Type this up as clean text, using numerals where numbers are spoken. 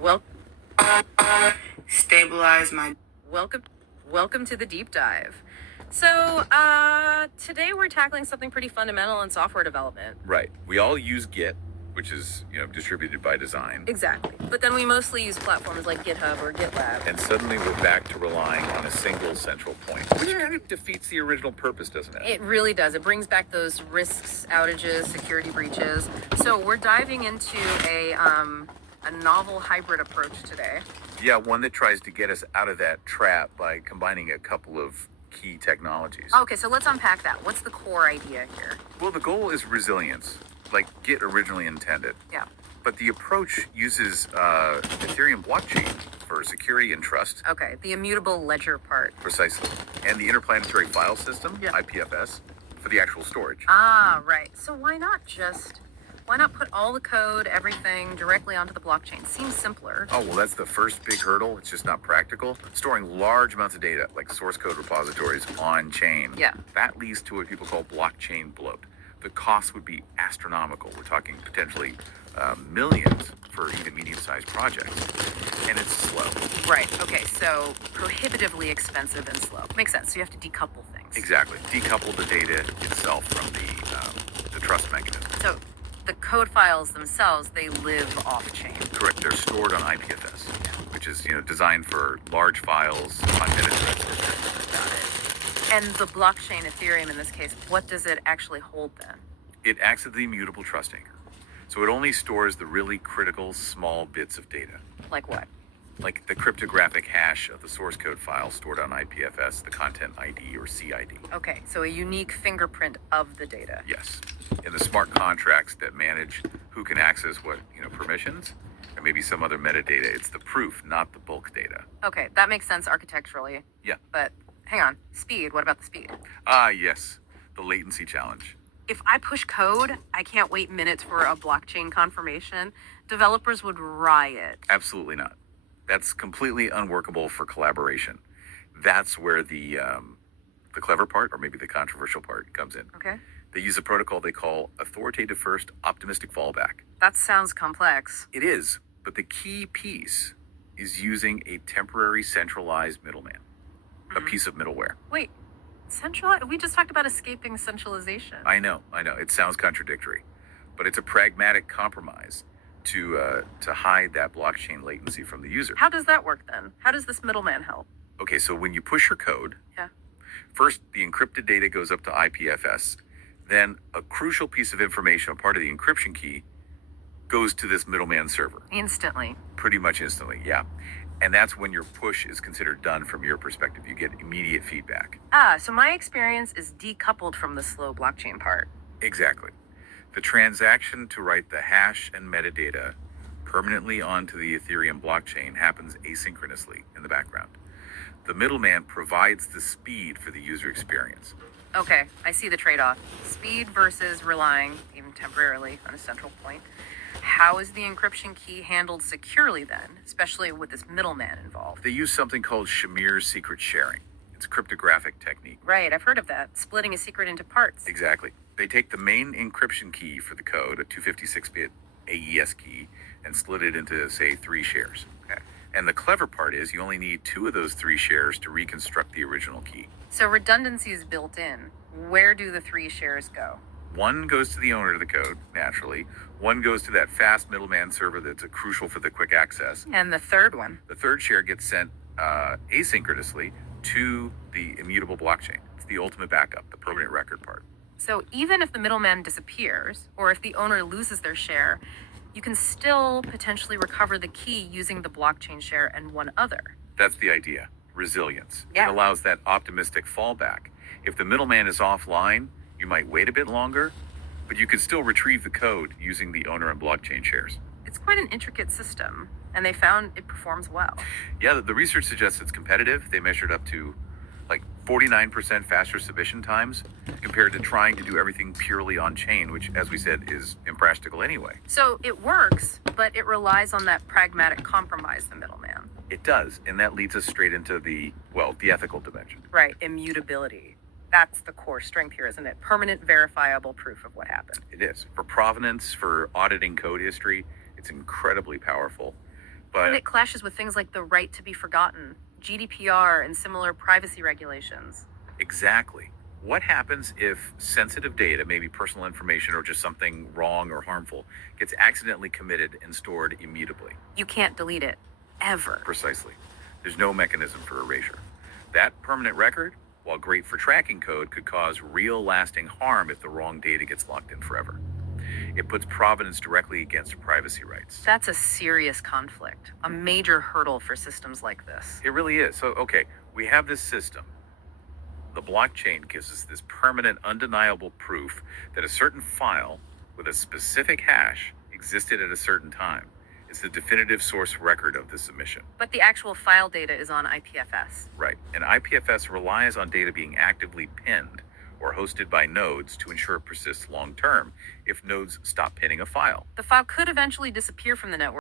Well, stabilize my. Welcome, welcome to the deep dive. Today we're tackling something pretty fundamental in software development. Right. We all use Git, which is, distributed by design. Exactly. But then we mostly use platforms like GitHub or GitLab. And suddenly we're back to relying on a single central point, which kind of defeats the original purpose, doesn't it? It really does. It brings back those risks, outages, security breaches. So we're diving into a novel hybrid approach today. Yeah, one that tries to get us out of that trap by combining a couple of key technologies. Okay, so let's unpack that. What's the core idea here? Well, the goal is resilience, like Git originally intended. Yeah. But the approach uses Ethereum blockchain for security and trust. Okay, the immutable ledger part. Precisely. And the interplanetary file system, Yeah. IPFS, for the actual storage. Ah, right. So why not put all the code, everything directly onto the blockchain? Seems simpler. Oh, well, that's the first big hurdle. It's just not practical. Storing large amounts of data, like source code repositories, on chain. Yeah. That leads to what people call blockchain bloat. The cost would be astronomical. We're talking potentially millions for even medium-sized projects. And it's slow. Right. Okay. So prohibitively expensive and slow. Makes sense. So you have to decouple things. Exactly. Decouple the data itself from the trust mechanism. So the code files themselves, they live off chain. Correct. They're stored on IPFS, which is designed for large files, unminute threads. Got it. And the blockchain, Ethereum in this case, what does it actually hold then? It acts as the immutable trust anchor. So it only stores the really critical small bits of data. Like what? Like the cryptographic hash of the source code file stored on IPFS, the content ID or CID. Okay, so a unique fingerprint of the data. Yes. And the smart contracts that manage who can access what, permissions, and maybe some other metadata. It's the proof, not the bulk data. Okay, that makes sense architecturally. Yeah. But hang on, speed, what about the speed? Yes. The latency challenge. If I push code, I can't wait minutes for a blockchain confirmation. Developers would riot. Absolutely not. That's completely unworkable for collaboration. That's where the clever part, or maybe the controversial part, comes in. Okay. They use a protocol they call authoritative first, optimistic fallback. That sounds complex. It is, but the key piece is using a temporary centralized middleman, a piece of middleware. Wait, we just talked about escaping centralization. I know. It sounds contradictory, but it's a pragmatic compromise to hide that blockchain latency from the user. How does that work then? How does this middleman help? Okay, so when you push your code, Yeah. first the encrypted data goes up to IPFS, then a crucial piece of information, a part of the encryption key, goes to this middleman server. Instantly. Pretty much instantly, yeah. And that's when your push is considered done from your perspective. You get immediate feedback. So my experience is decoupled from the slow blockchain part. Exactly. The transaction to write the hash and metadata permanently onto the Ethereum blockchain happens asynchronously in the background. The middleman provides the speed for the user experience. Okay, I see the trade-off. Speed versus relying, even temporarily, on a central point. How is the encryption key handled securely then, especially with this middleman involved? They use something called Shamir secret sharing. It's a cryptographic technique. Right, I've heard of that. Splitting a secret into parts. Exactly. They take the main encryption key for the code, a 256-bit AES key, and split it into, say, 3 shares. Okay. And the clever part is you only need 2 of those 3 shares to reconstruct the original key. So redundancy is built in. Where do the 3 shares go? 1 goes to the owner of the code, naturally. 1 goes to that fast middleman server that's crucial for the quick access. And the third one? The third share gets sent asynchronously to the immutable blockchain. It's the ultimate backup, the permanent record part. So even if the middleman disappears, or if the owner loses their share, you can still potentially recover the key using the blockchain share and one other. That's the idea. Resilience. Yeah. It allows that optimistic fallback. If the middleman is offline, you might wait a bit longer, but you can still retrieve the code using the owner and blockchain shares. It's quite an intricate system, and they found it performs well. Yeah, the research suggests it's competitive. They measured up to like 49% faster submission times compared to trying to do everything purely on chain, which, as we said, is impractical anyway. So it works, but it relies on that pragmatic compromise, the middleman. It does, and that leads us straight into the ethical dimension. Right, immutability. That's the core strength here, isn't it? Permanent, verifiable proof of what happened. It is. For provenance, for auditing code history, it's incredibly powerful. But And it clashes with things like the right to be forgotten, GDPR, and similar privacy regulations. exactly. What happens if sensitive data, maybe personal information or just something wrong or harmful, gets accidentally committed and stored immutably? You can't delete it. Ever. Precisely. There's no mechanism for erasure. That permanent record, while great for tracking code, could cause real lasting harm if the wrong data gets locked in forever. It puts provenance directly against privacy rights. That's a serious conflict, a major hurdle for systems like this. It really is. So, okay, we have this system. The blockchain gives us this permanent, undeniable proof that a certain file with a specific hash existed at a certain time. It's the definitive source record of the submission. But the actual file data is on IPFS. Right. And IPFS relies on data being actively pinned or hosted by nodes to ensure it persists long term if nodes stop pinning a file. The file could eventually disappear from the network.